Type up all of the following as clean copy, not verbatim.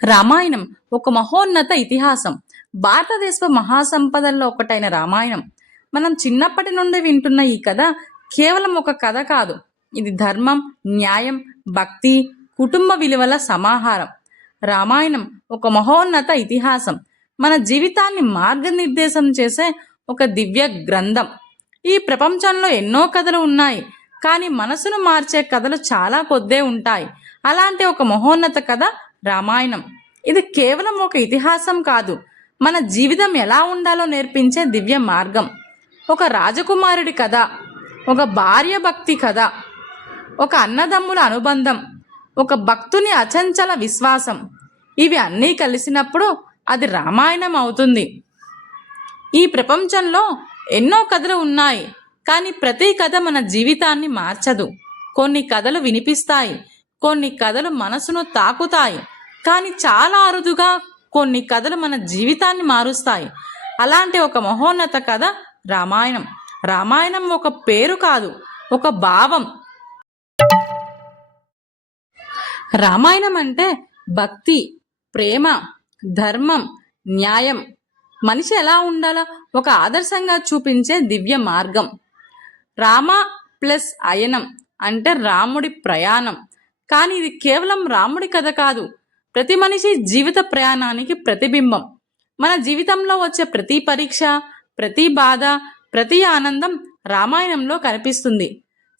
రామాయణం ఒక మహోన్నత ఇతిహాసం. భారతదేశ మహాసంపదల్లో ఒకటైన రామాయణం. మనం చిన్నప్పటి నుండి వింటున్న ఈ కథ కేవలం ఒక కథ కాదు. ఇది ధర్మం, న్యాయం, భక్తి, కుటుంబ విలువల సమాహారం. రామాయణం ఒక మహోన్నత ఇతిహాసం. మన జీవితాన్ని మార్గనిర్దేశం చేసే ఒక దివ్య గ్రంథం. ఈ ప్రపంచంలో ఎన్నో కథలు ఉన్నాయి, కానీ మనసును మార్చే కథలు చాలా కొద్దే ఉంటాయి. అలాంటి ఒక మహోన్నత కథ రామాయణం. ఇది కేవలం ఒక ఇతిహాసం కాదు, మన జీవితం ఎలా ఉండాలో నేర్పించే దివ్య మార్గం. ఒక రాజకుమారుడి కథ, ఒక భార్య భక్తి కథ, ఒక అన్నదమ్ముల అనుబంధం, ఒక భక్తుని అచంచల విశ్వాసం. ఇవి అన్నీ కలిసినప్పుడు అది రామాయణం అవుతుంది. ఈ ప్రపంచంలో ఎన్నో కథలు ఉన్నాయి, కానీ ప్రతి కథ మన జీవితాన్ని మార్చదు. కొన్ని కథలు వినిపిస్తాయి, కొన్ని కథలు మనసును తాకుతాయి, కానీ చాలా అరుదుగా కొన్ని కథలు మన జీవితాన్ని మారుస్తాయి. అలాంటి ఒక మహోన్నత కథ రామాయణం. రామాయణం ఒక పేరు కాదు, ఒక భావం. రామాయణం అంటే భక్తి, ప్రేమ, ధర్మం, న్యాయం, మనిషి ఎలా ఉండాలో ఒక ఆదర్శంగా చూపించే దివ్య మార్గం. రామ ప్లస్ అయనం అంటే రాముడి ప్రయాణం. కానీ ఇది కేవలం రాముడి కథ కాదు, ప్రతి మనిషి జీవిత ప్రయాణానికి ప్రతిబింబం. మన జీవితంలో వచ్చే ప్రతి పరీక్ష, ప్రతి బాధ, ప్రతి ఆనందం రామాయణంలో కనిపిస్తుంది.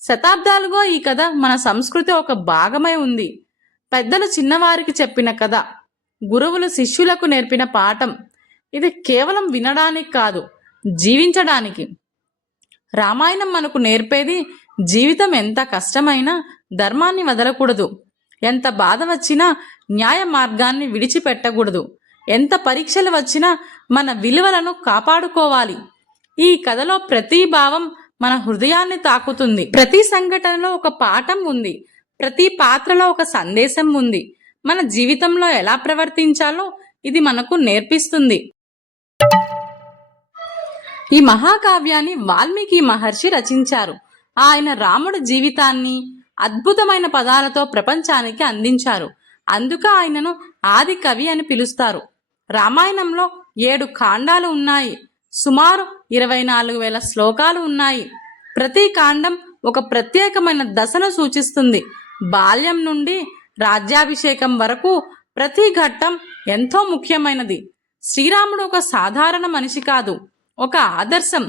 శతాబ్దాలుగా ఈ కథ మన సంస్కృతి ఒక భాగమై ఉంది. పెద్దలు చిన్నవారికి చెప్పిన కథ, గురువులు శిష్యులకు నేర్పిన పాఠం. ఇది కేవలం వినడానికి కాదు, జీవించడానికి. రామాయణం మనకు నేర్పేది జీవితం ఎంత కష్టమైనా ధర్మాన్ని వదలకూడదు, ఎంత బాధ వచ్చినా న్యాయ మార్గాన్ని విడిచిపెట్టకూడదు, ఎంత పరీక్షలు వచ్చినా మన విలువలను కాపాడుకోవాలి. ఈ కథలో ప్రతి భావం మన హృదయాన్ని తాకుతుంది. ప్రతి సంఘటనలో ఒక పాఠం ఉంది, ప్రతి పాత్రలో ఒక సందేశం ఉంది. మన జీవితంలో ఎలా ప్రవర్తించాలో ఇది మనకు నేర్పిస్తుంది. ఈ మహాకావ్యాన్ని వాల్మీకి మహర్షి రచించారు. ఆయన రాముడి జీవితాన్ని అద్భుతమైన పదాలతో ప్రపంచానికి అందించారు. అందుకే ఆయనను ఆది కవి అని పిలుస్తారు. రామాయణంలో 7 కాండాలు ఉన్నాయి, సుమారు 24,000 శ్లోకాలు ఉన్నాయి. ప్రతి కాండం ఒక ప్రత్యేకమైన దశను సూచిస్తుంది. బాల్యం నుండి రాజ్యాభిషేకం వరకు ప్రతి ఘట్టం ఎంతో ముఖ్యమైనది. శ్రీరాముడు ఒక సాధారణ మనిషి కాదు, ఒక ఆదర్శం.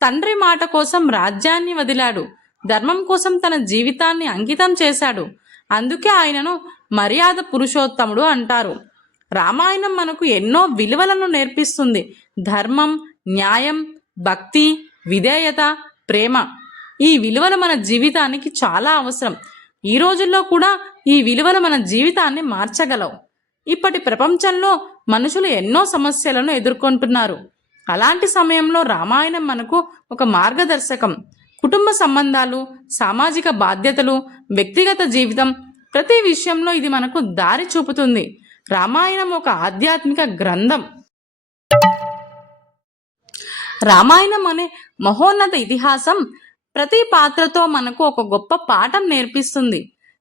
తండ్రి మాట కోసం రాజ్యాన్ని వదిలాడు, ధర్మం కోసం తన జీవితాన్ని అంకితం చేశాడు. అందుకే ఆయనను మర్యాద పురుషోత్తముడు అంటారు. రామాయణం మనకు ఎన్నో విలువలను నేర్పిస్తుంది. ధర్మం, న్యాయం, భక్తి, విధేయత, ప్రేమ. ఈ విలువలు మన జీవితానికి చాలా అవసరం. ఈ రోజుల్లో కూడా ఈ విలువలు మన జీవితాన్ని మార్చగలవు. ఇప్పటి ప్రపంచంలో మనుషులు ఎన్నో సమస్యలను ఎదుర్కొంటున్నారు. అలాంటి సమయంలో రామాయణం మనకు ఒక మార్గదర్శకం. కుటుంబ సంబంధాలు, సామాజిక బాధ్యతలు, వ్యక్తిగత జీవితం, ప్రతి విషయంలో ఇది మనకు దారి చూపుతుంది. రామాయణం ఒక ఆధ్యాత్మిక గ్రంథం. రామాయణం అనే మహోన్నత ఇతిహాసం ప్రతి పాత్రతో మనకు ఒక గొప్ప పాఠం నేర్పిస్తుంది.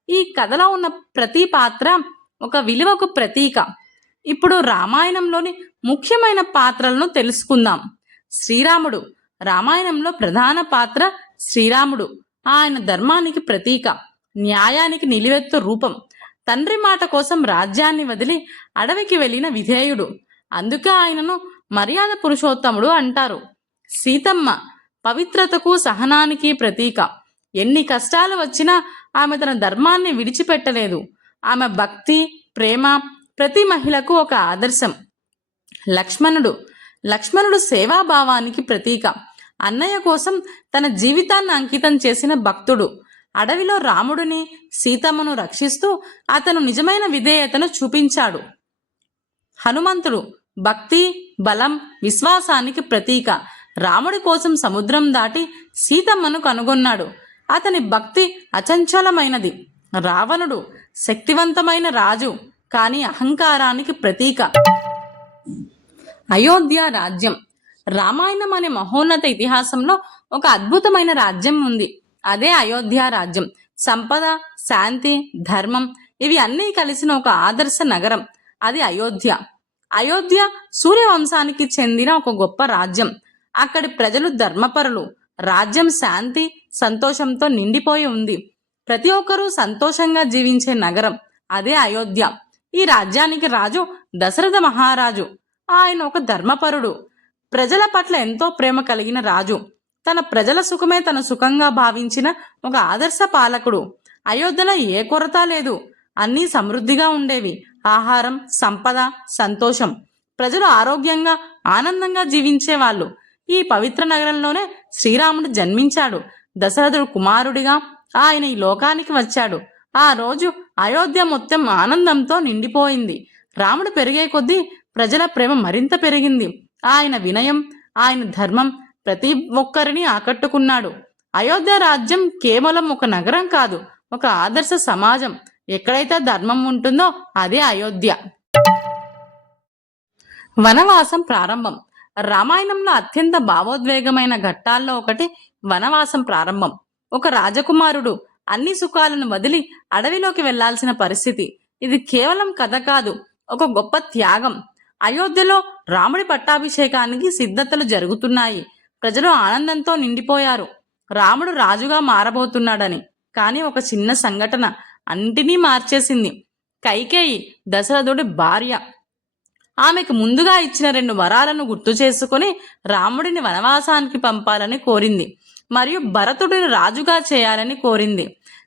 ఈ కథలో ఉన్న ప్రతి పాత్ర ఒక విలువకు ప్రతీక. ఇప్పుడు రామాయణంలోని ముఖ్యమైన పాత్రలను తెలుసుకుందాం. శ్రీరాముడు. రామాయణంలో ప్రధాన పాత్ర శ్రీరాముడు. ఆయన ధర్మానికి ప్రతీక, న్యాయానికి నిలువెత్తు రూపం. తండ్రి మాట కోసం రాజ్యాన్ని వదిలి అడవికి వెళ్ళిన విధేయుడు. అందుకే ఆయనను మర్యాద పురుషోత్తముడు అంటారు. సీతమ్మ పవిత్రతకు, సహనానికి ప్రతీక. ఎన్ని కష్టాలు వచ్చినా ఆమె తన ధర్మాన్ని విడిచిపెట్టలేదు. ఆమె భక్తి, ప్రేమ ప్రతి మహిళకు ఒక ఆదర్శం. లక్ష్మణుడు సేవాభావానికి ప్రతీక. అన్నయ్య కోసం తన జీవితాన్ని అంకితం చేసిన భక్తుడు. అడవిలో రాముడిని, సీతమ్మను రక్షిస్తూ అతను నిజమైన విధేయతను చూపించాడు. హనుమంతుడు భక్తి, బలం, విశ్వాసానికి ప్రతీక. రాముడి కోసం సముద్రం దాటి సీతమ్మను కనుగొన్నాడు. అతని భక్తి అచంచలమైనది. రావణుడు శక్తివంతమైన రాజు, కానీ అహంకారానికి ప్రతీక. అయోధ్య రాజ్యం. రామాయణం అనే మహోన్నత ఇతిహాసంలో ఒక అద్భుతమైన రాజ్యం ఉంది. అదే అయోధ్య రాజ్యం. సంపద, శాంతి, ధర్మం ఇవి అన్నీ కలిసిన ఒక ఆదర్శ నగరం. అది అయోధ్య. అయోధ్య సూర్యవంశానికి చెందిన ఒక గొప్ప రాజ్యం. అక్కడి ప్రజలు ధర్మపరులు. రాజ్యం శాంతి సంతోషంతో నిండిపోయి ఉంది. ప్రతి ఒక్కరూ సంతోషంగా జీవించే నగరం అదే అయోధ్య. ఈ రాజ్యానికి రాజు దశరథ మహారాజు. ఆయన ఒక ధర్మపరుడు, ప్రజల పట్ల ఎంతో ప్రేమ కలిగిన రాజు. తన ప్రజల సుఖమే తన సుఖంగా భావించిన ఒక ఆదర్శ పాలకుడు. అయోధ్యలో ఏ కొరత లేదు. అన్నీ సమృద్ధిగా ఉండేవి. ఆహారం, సంపద, సంతోషం. ప్రజలు ఆరోగ్యంగా ఆనందంగా జీవించేవాళ్ళు. ఈ పవిత్ర నగరంలోనే శ్రీరాముడు జన్మించాడు. దశరథుడు కుమారుడిగా ఆయన ఈ లోకానికి వచ్చాడు. ఆ రోజు అయోధ్య మొత్తం ఆనందంతో నిండిపోయింది. రాముడు పెరిగే కొద్దీ ప్రజల ప్రేమ మరింత పెరిగింది. ఆయన వినయం, ఆయన ధర్మం ప్రతి ఒక్కరిని ఆకట్టుకున్నాడు. అయోధ్య రాజ్యం కేవలం ఒక నగరం కాదు, ఒక ఆదర్శ సమాజం. ఎక్కడైతే ధర్మం ఉంటుందో అదే అయోధ్య. వనవాసం ప్రారంభం. రామాయణంలో అత్యంత భావోద్వేగమైన ఘట్టాల్లో ఒకటి వనవాసం ప్రారంభం. ఒక రాజకుమారుడు అన్ని సుఖాలను వదిలి అడవిలోకి వెళ్లాల్సిన పరిస్థితి. ఇది కేవలం కథ కాదు, ఒక గొప్ప త్యాగం. అయోధ్యలో రాముడి పట్టాభిషేకానికి సిద్ధతలు జరుగుతున్నాయి. ప్రజలు ఆనందంతో నిండిపోయారు. రాముడు రాజుగా మారబోతున్నాడని. కానీ ఒక చిన్న సంఘటన అన్నిటినీ మార్చేసింది. కైకేయి దశరథుడి భార్య. ఆమెకు ముందుగా ఇచ్చిన 2 వరాలను గుర్తు చేసుకుని రాముడిని వనవాసానికి పంపాలని కోరింది మరియు భరతుడిని రాజుగా చేయాలని కోరింది.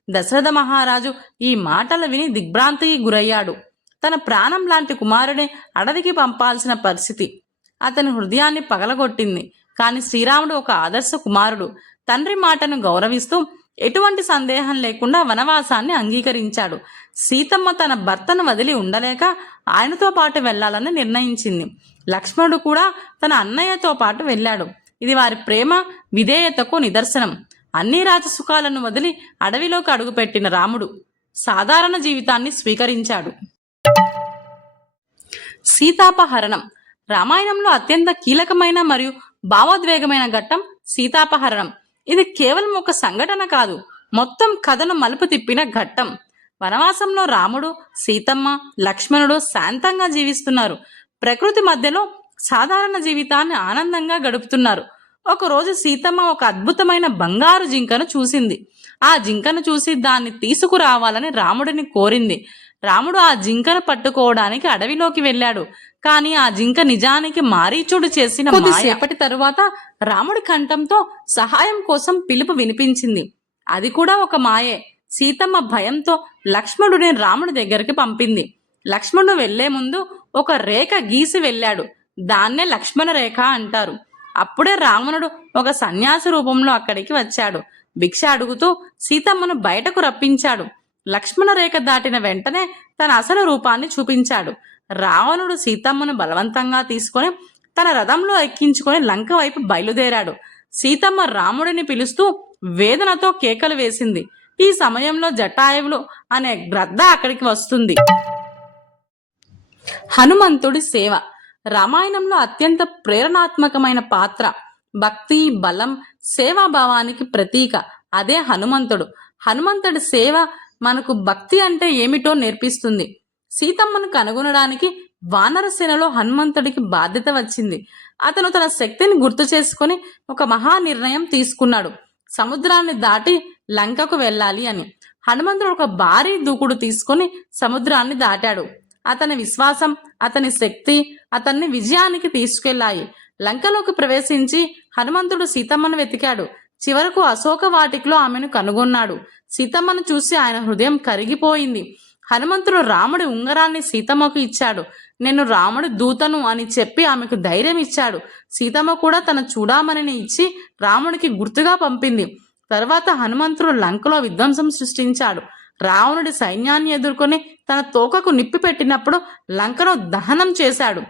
దశరథ మహారాజు ఈ మాటలు విని దిగ్భ్రాంతికి గురయ్యాడు. తన ప్రాణం లాంటి కుమారుడిని అడవికి పంపాల్సిన పరిస్థితి అతని హృదయాన్ని పగలగొట్టింది. కాని శ్రీరాముడు ఒక ఆదర్శ కుమారుడు. తండ్రి మాటను గౌరవిస్తూ ఎటువంటి సందేహం లేకుండా వనవాసాన్ని అంగీకరించాడు. సీతమ్మ తన భర్తను వదిలి ఉండలేక ఆయనతో పాటు వెళ్లాలని నిర్ణయించింది. లక్ష్మణుడు కూడా తన అన్నయ్యతో పాటు వెళ్ళాడు. ఇది వారి ప్రేమ విధేయతకు నిదర్శనం. అన్ని రాజసుఖాలను వదిలి అడవిలోకి అడుగుపెట్టిన రాముడు సాధారణ జీవితాన్ని స్వీకరించాడు. సీతాపహరణం. రామాయణంలో అత్యంత కీలకమైన మరియు భావోద్వేగమైన ఘట్టం సీతాపహరణం. ఇది కేవలం ఒక సంఘటన కాదు, మొత్తం కథను మలుపు తిప్పిన ఘట్టం. వనవాసంలో రాముడు, సీతమ్మ, లక్ష్మణుడు శాంతంగా జీవిస్తున్నారు. ప్రకృతి మధ్యలో సాధారణ జీవితాన్ని ఆనందంగా గడుపుతున్నారు. ఒకరోజు సీతమ్మ ఒక అద్భుతమైన బంగారు జింకను చూసింది. ఆ జింకను చూసి దాన్ని తీసుకురావాలని రాముడిని కోరింది. రాముడు ఆ జింకను పట్టుకోవడానికి అడవిలోకి వెళ్ళాడు. కానీ ఆ జింక నిజానికి మారీచుడు చేసిన కొద్దిసేపటి తరువాత రాముడి కంఠంతో సహాయం కోసం పిలుపు వినిపించింది. అది కూడా ఒక మాయే. సీతమ్మ భయంతో లక్ష్మణుడిని రాముడి దగ్గరికి పంపింది. లక్ష్మణుడు వెళ్లే ముందు ఒక రేఖ గీసి వెళ్ళాడు. దాన్నే లక్ష్మణ రేఖ అంటారు. అప్పుడే రావణుడు ఒక సన్యాసి రూపంలో అక్కడికి వచ్చాడు. భిక్ష అడుగుతూ సీతమ్మను బయటకు రప్పించాడు. లక్ష్మణ రేఖ దాటిన వెంటనే తన అసలు రూపాన్ని చూపించాడు. రావణుడు సీతమ్మను బలవంతంగా తీసుకొని తన రథంలో ఎక్కించుకొని లంక వైపు బయలుదేరాడు. సీతమ్మ రాముడిని పిలుస్తూ వేదనతో కేకలు వేసింది. ఈ సమయంలో జటాయువులు అనే గ్రద్ద అక్కడికి వస్తుంది. హనుమంతుడి సేవ. రామాయణంలో అత్యంత ప్రేరణాత్మకమైన పాత్ర. భక్తి, బలం, సేవాభావానికి ప్రతీక. అదే హనుమంతుడు. హనుమంతుడి సేవ మనకు భక్తి అంటే ఏమిటో నేర్పిస్తుంది. సీతమ్మను కనుగొనడానికి వానరసేనలో హనుమంతుడికి బాధ్యత వచ్చింది. అతను తన శక్తిని గుర్తు చేసుకుని ఒక మహా నిర్ణయం తీసుకున్నాడు. సముద్రాన్ని దాటి లంకకు వెళ్ళాలి అని. హనుమంతుడు ఒక భారీ దూకుడు తీసుకుని సముద్రాన్ని దాటాడు. అతని విశ్వాసం, అతని శక్తి అతన్ని విజయానికి తీసుకెళ్లాయి. లంకలోకి ప్రవేశించి హనుమంతుడు సీతమ్మను వెతికాడు. చివరకు అశోక వాటికలో ఆమెను కనుగొన్నాడు. సీతమ్మను చూసి ఆయన హృదయం కరిగిపోయింది. హనుమంతుడు రాముడి ఉంగరాన్ని సీతమ్మకు ఇచ్చాడు. నేను రాముడి దూతను అని చెప్పి ఆమెకు ధైర్యం ఇచ్చాడు. సీతమ్మ కూడా తన చూడామణిని ఇచ్చి రాముడికి గుర్తుగా పంపింది. తర్వాత హనుమంతుడు లంకలో విధ్వంసం సృష్టించాడు. రావణుడి సైన్యాన్ని ఎదుర్కొని తన తోకకు నిప్పి పెట్టినప్పుడు లంకను దహనం చేశాడు.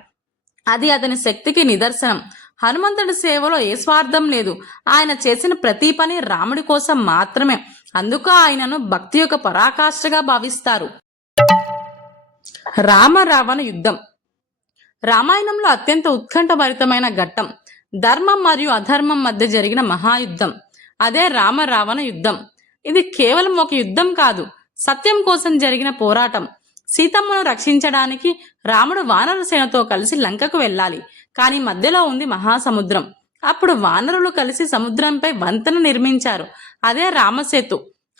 అది అతని శక్తికి నిదర్శనం. హనుమంతుడి సేవలో ఏ స్వార్థం లేదు. ఆయన చేసిన ప్రతి పని రాముడి కోసం మాత్రమే. అందుకు ఆయనను భక్తి యొక్క పరాకాష్ఠగా భావిస్తారు. రామ రావణ యుద్ధం. రామాయణంలో అత్యంత ఉత్కంఠభరితమైన ఘట్టం. ధర్మం మరియు అధర్మం మధ్య జరిగిన మహాయుద్ధం. అదే రామ రావణ యుద్ధం. ఇది కేవలం ఒక యుద్ధం కాదు, సత్యం కోసం జరిగిన పోరాటం. సీతమ్మను రక్షించడానికి రాముడు వానర సేనతో కలిసి లంకకు వెళ్ళాలి. కానీ మధ్యలో ఉంది మహాసముద్రం. అప్పుడు వానరులు కలిసి సముద్రంపై వంతెన నిర్మించారు. అదే రామసేతు.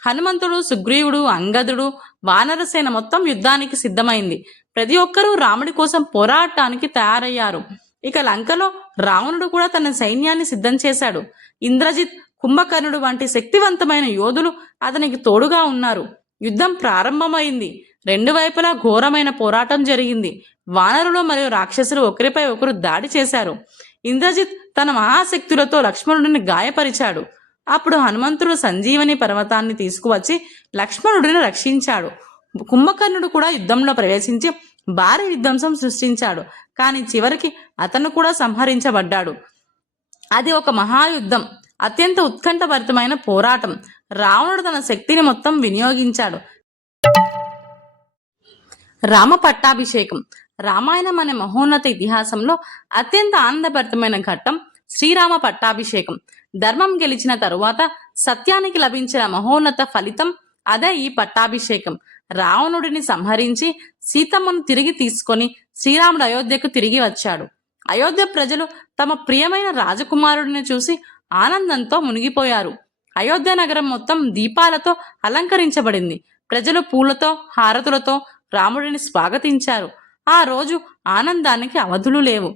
హనుమంతుడు, సుగ్రీవుడు, అంగదుడు, వానరసేన మొత్తం యుద్ధానికి సిద్ధమైంది. ప్రతి ఒక్కరూ రాముడి కోసం పోరాటానికి తయారయ్యారు. ఇక లంకలో రావణుడు కూడా తన సైన్యాన్ని సిద్ధం చేశాడు. ఇంద్రజిత్, కుంభకర్ణుడు వంటి శక్తివంతమైన యోధులు అతనికి తోడుగా ఉన్నారు. యుద్ధం ప్రారంభమైంది. రెండు వైపులా ఘోరమైన పోరాటం జరిగింది. వానరులు మరియు రాక్షసులు ఒకరిపై ఒకరు దాడి చేశారు. ఇంద్రజిత్ తన మహాశక్తులతో లక్ష్మణుడిని గాయపరిచాడు. అప్పుడు హనుమంతుడు సంజీవని పర్వతాన్ని తీసుకువచ్చి లక్ష్మణుడిని రక్షించాడు. కుంభకర్ణుడు కూడా యుద్ధంలో ప్రవేశించి భారీ విధ్వంసం సృష్టించాడు. కానీ చివరికి అతను కూడా సంహరించబడ్డాడు. అది ఒక మహాయుద్ధం, అత్యంత ఉత్కంఠభరితమైన పోరాటం. రావణుడు తన శక్తిని మొత్తం వినియోగించాడు. రామ పట్టాభిషేకం. రామాయణం అనే మహోన్నత ఇతిహాసంలో అత్యంత ఆనందభరితమైన ఘట్టం శ్రీరామ పట్టాభిషేకం. ధర్మం గెలిచిన తరువాత సత్యానికి లభించిన మహోన్నత ఫలితం అదే ఈ పట్టాభిషేకం. రావణుడిని సంహరించి సీతమ్మను తిరిగి తీసుకొని శ్రీరాముడు అయోధ్యకు తిరిగి వచ్చాడు. అయోధ్య ప్రజలు తమ ప్రియమైన రాజకుమారుడిని చూసి ఆనందంతో మునిగిపోయారు. అయోధ్య నగరం మొత్తం దీపాలతో అలంకరించబడింది. ప్రజలు పూలతో, హారతులతో రాముడిని స్వాగతించారు. ఆ రోజు ఆనందానికి అవధులు లేవు.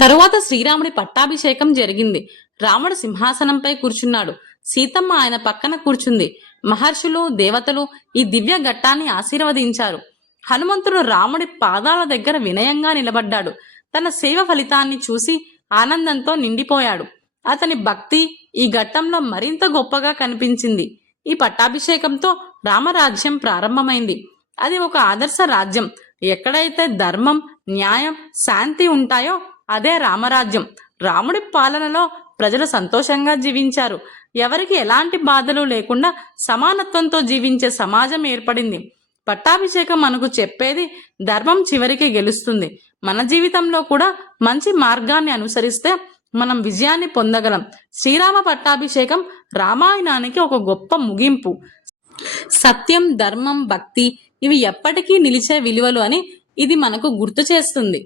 తరువాత శ్రీరాముడి పట్టాభిషేకం జరిగింది. రాముడు సింహాసనంపై కూర్చున్నాడు. సీతమ్మ ఆయన పక్కన కూర్చుంది. మహర్షులు, దేవతలు ఈ దివ్య ఘట్టాన్ని ఆశీర్వదించారు. హనుమంతుడు రాముడి పాదాల దగ్గర వినయంగా నిలబడ్డాడు. తన సేవ ఫలితాన్ని చూసి ఆనందంతో నిండిపోయాడు. అతని భక్తి ఈ ఘట్టంలో మరింత గొప్పగా కనిపించింది. ఈ పట్టాభిషేకంతో రామరాజ్యం ప్రారంభమైంది. అది ఒక ఆదర్శ రాజ్యం. ఎక్కడైతే ధర్మం, న్యాయం, శాంతి ఉంటాయో అదే రామరాజ్యం. రాముడి పాలనలో ప్రజలు సంతోషంగా జీవించారు. ఎవరికి ఎలాంటి బాధలు లేకుండా సమానత్వంతో జీవించే సమాజం ఏర్పడింది. పట్టాభిషేకం మనకు చెప్పేది ధర్మం చివరికి గెలుస్తుంది. మన జీవితంలో కూడా మంచి మార్గాన్ని అనుసరిస్తే మనం విజయాన్ని పొందగలం. శ్రీరామ పట్టాభిషేకం రామాయణానికి ఒక గొప్ప ముగింపు. సత్యం, ధర్మం, భక్తి ఇవి ఎప్పటికీ నిలిచే విలువలు అని ఇది మనకు గుర్తు చేస్తుంది.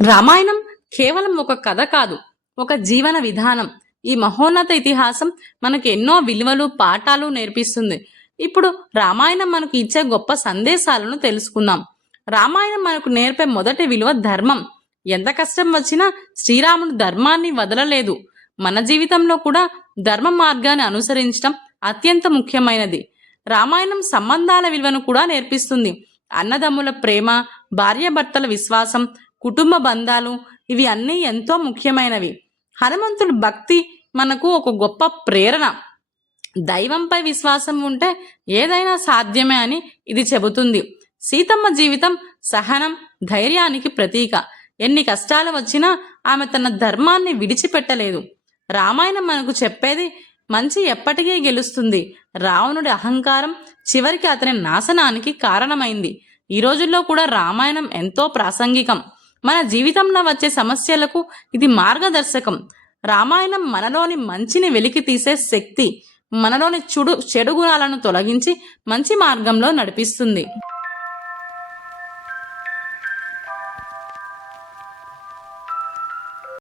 రామాయణం కేవలం ఒక కథ కాదు, ఒక జీవన విధానం. ఈ మహోన్నత ఇతిహాసం మనకు ఎన్నో విలువలు, పాఠాలు నేర్పిస్తుంది. ఇప్పుడు రామాయణం మనకు ఇచ్చే గొప్ప సందేశాలను తెలుసుకుందాం. రామాయణం మనకు నేర్పే మొదటి విలువ ధర్మం. ఎంత కష్టం వచ్చినా శ్రీరాముడు ధర్మాన్ని వదలలేదు. మన జీవితంలో కూడా ధర్మ మార్గాన్ని అనుసరించడం అత్యంత ముఖ్యమైనది. రామాయణం సంబంధాల విలువను కూడా నేర్పిస్తుంది. అన్నదమ్ముల ప్రేమ, భార్యాభర్తల విశ్వాసం, కుటుంబ బంధాలు ఇవి అన్నీ ఎంతో ముఖ్యమైనవి. హనుమంతుడి భక్తి మనకు ఒక గొప్ప ప్రేరణ. దైవంపై విశ్వాసం ఉంటే ఏదైనా సాధ్యమే అని ఇది చెబుతుంది. సీతమ్మ జీవితం సహనం, ధైర్యానికి ప్రతీక. ఎన్ని కష్టాలు వచ్చినా ఆమె తన ధర్మాన్ని విడిచిపెట్టలేదు. రామాయణం మనకు చెప్పేది మంచి ఎప్పటికీ గెలుస్తుంది. రావణుడి అహంకారం చివరికి అతని నాశనానికి కారణమైంది. ఈ రోజుల్లో కూడా రామాయణం ఎంతో ప్రాసంగికం. మన జీవితంలో వచ్చే సమస్యలకు ఇది మార్గదర్శకం. రామాయణం మనలోని మంచిని వెలికి తీసే శక్తి. మనలోని చెడు గుణాలను తొలగించి మంచి మార్గంలో నడిపిస్తుంది.